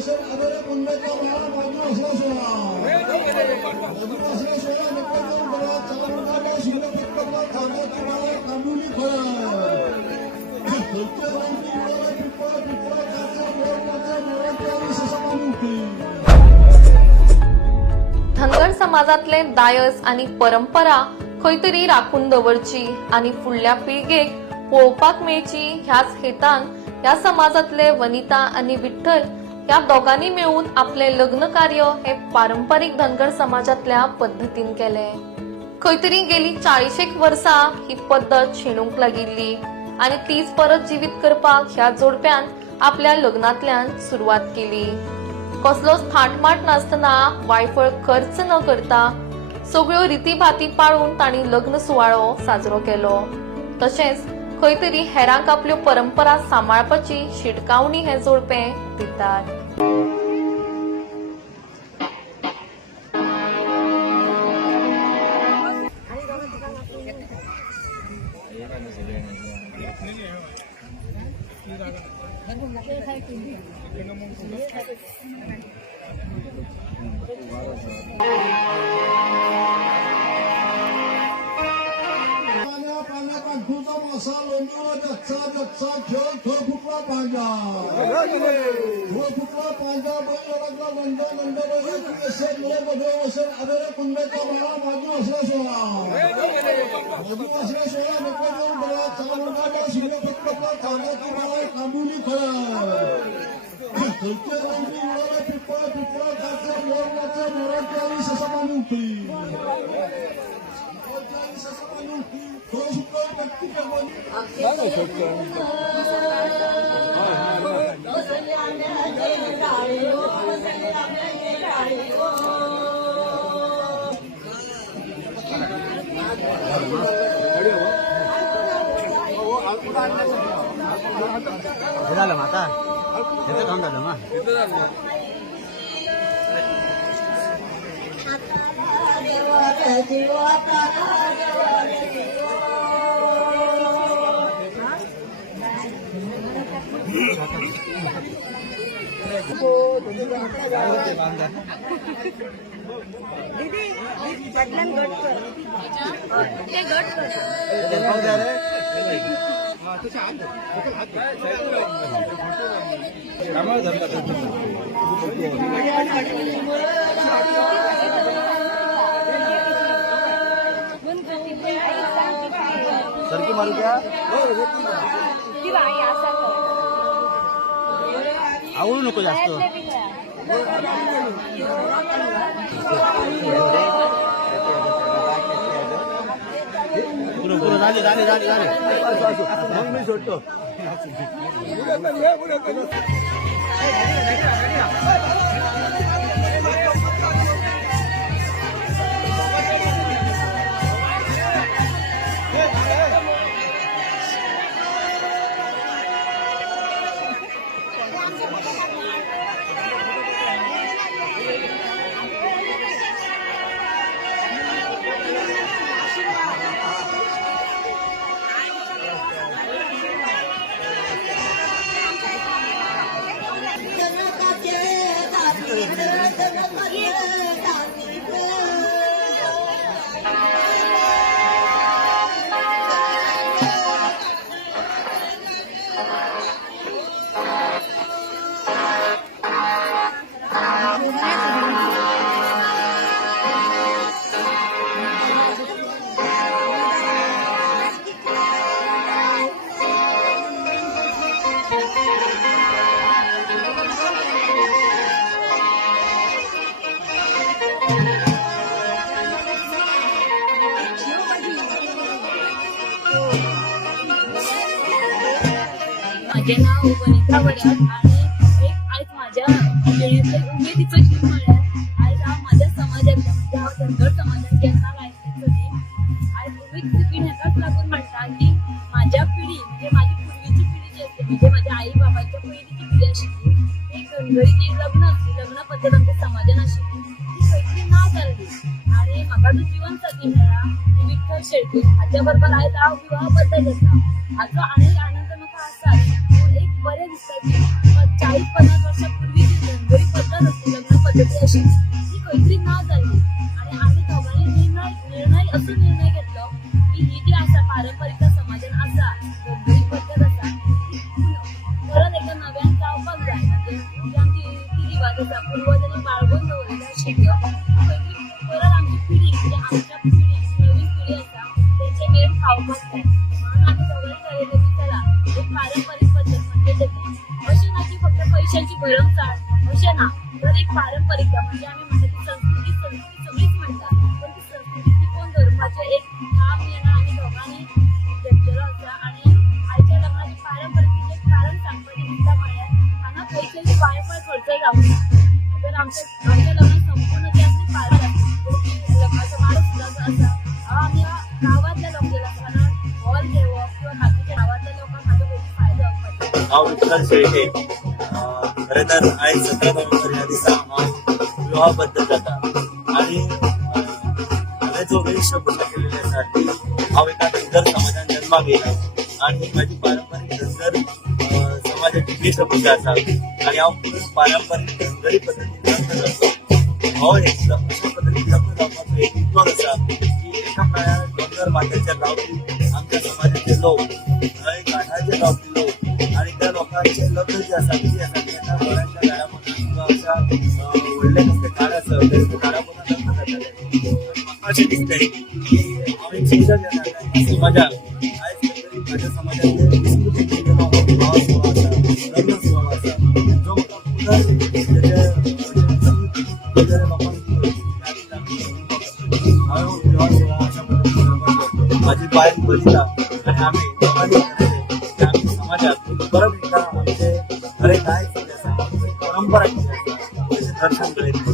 धनगर समाजातले दायज आणि परंपरा खंय तरी राखून दवरची आणि फुडल्या पिळगेक पळोवपाक मेळची ह्याच हेतान या समाजातले वनिता आणि विठ्ठल या दोघांनी मिळून आपले लग्न कार्य हे पारंपरिक धनगर समाजातल्या पद्धतीन केले। खंय तरी गेली 40 वर्सां ही पद्धत शेणूंक लागिल्ली आणि तीच परत जीवित करपाक ह्या जोडप्यान आपल्या लग्नातल्यान सुरुवात केली। कसलोच थाटमाट नासतना वायफळ खर्च न करता सगळ्यो रीती भाती पाळून तांणी लग्न सुवाळो साजरो केलो। तशेंच खंय तरी हेरांक आपल्यो परंपरा सांबाळपाची शिटकावणी हे जोडपे दितात। झालं माता याचं काम झालं मा दीदी बटन गट कर ते गट कर सरकी मारू क्या आवडू नको जास्त झाले मग मी सोडतो। माझे नाव वनिता वड्यात आणि आज माझ्या उमेदीचं जीव म्हणल्यार आज हांव माझ्या समाजातल्या म्हणजे हांव धनगर समाजात जन्माक आयिल्ली आज उमेद पिढी हेकाच लागून म्हणटा की माझ्या पिढी म्हणजे माझी पूर्वीची पिढी जी आसली म्हणजे माझ्या आई बाबाच्या पयलींची पिढी आशिल्ली एक धनगरी जी लग्न आसली लग्न पद्दत आमच्या समाजान आशिल्ली ती खंयतरी ना जाल्ली आणि म्हाका जो जीवन साथी मेळ्ळा विठ्ठल शेळके हाच्या बरोबर आयज हांव विवाह बद्दल आसा हाचो आनंद म्हाका आसा एक बरें दिसता की 40-50 वर्सां पूर्वी पद्धती अशी ती खंयतरी ना जाल्ली आणि आमी दोगांनी निर्णय असो निर्णय घेतलो की ही जी आसा पारंपरिकता समाजान आसा धर्मीक पद्धत आसा ती परत एकदा नव्यान जावपाक जाय म्हणजे जी आमची रीती रिवाज आसा पूर्वजांनी बाळगून दवरलेल्यो आशिल्ल्यो खंयतरी परत आमची पिढी म्हणजे आमच्या पिढी नवीन पिढी आसा तेंचे मेळ खावपाक जाय म्हणून आमी दोगांनी ठरयलें की चला एक पारंपरीक पद्धत म्हणजे तेची अशें ना की फक्त पैशांची भरमसाठ अशें ना तर एक पारंपरिकता म्हणजे आमी म्हणटा ती संस्कृती सगळीच म्हणटा पण ती संस्कृती टिकोवन दवरपाचें एक काम येणं आमी दोगांनी घेतलेलो आसा आणि आयच्या लग्नाची पारंपरिकतेचें कारण सांगपाचें दिसता म्हळ्यार हांगा पयशांची वायफाय खर्च जावंक ना तर आमच्या लग्नात संपूर्ण जी आसली पारंपरिक लग्नाचो माळो सुद्दां जो आसा हांव आमी गांवांतल्या लोकांना हॉल घेवप किंवा बाकीच्या गांवांतल्या लोकांक हाजो खूब फायदो जावपाचो हांव विठ्ठल शेळके खरें तर आयज 17 नोव्हेंबर ह्या दिसा हांव विवाहबद्ध जाता आणि हांवें जो वेशभूषा केलेली आसा ती हांव एका धनगर समाजान जन्माक येयला आणि म्हाजी पारंपारीक धनगर समाजाची वेशभूषा आसा आणि हांव पारंपारीक धनगरी पद्दतीन लग्न करतो हो एक अशा पद्दतीन लग्न जावपाचो एक इतलोच आसा की एका काळार दोंगर माथ्याचेर रावपी आमच्या समाजाचे लोक थंय काठाचेर रावपी लोक आणि त्या लोकांचे लग्न जे आसा ती आसा तेन्ना गोंयांच्या घरामोनान किंवा अशा व्हडले कसले झाड आसा त्या घरामोनान लग्न जाताले म्हाका अशें दिसलें की हांव एक शिक्षक जेन्ना समाजाक आयज खंय तरी म्हाज्या समाजाचेर विस्कृतीत केलेलो हो विवाह सुवाळो आसा लग्न सुवाळो आसा जो म्हाका पुनर लोकांक हांव विवाह सुवाळो अशा पद्दतीन म्हाजी बायल बसता आनी आमी दोगांनी आमच्या समाजात परत एकदा आमचे खरें दायज कितें आसा परंपरा कितें आसा तेचें दर्शन घडयतले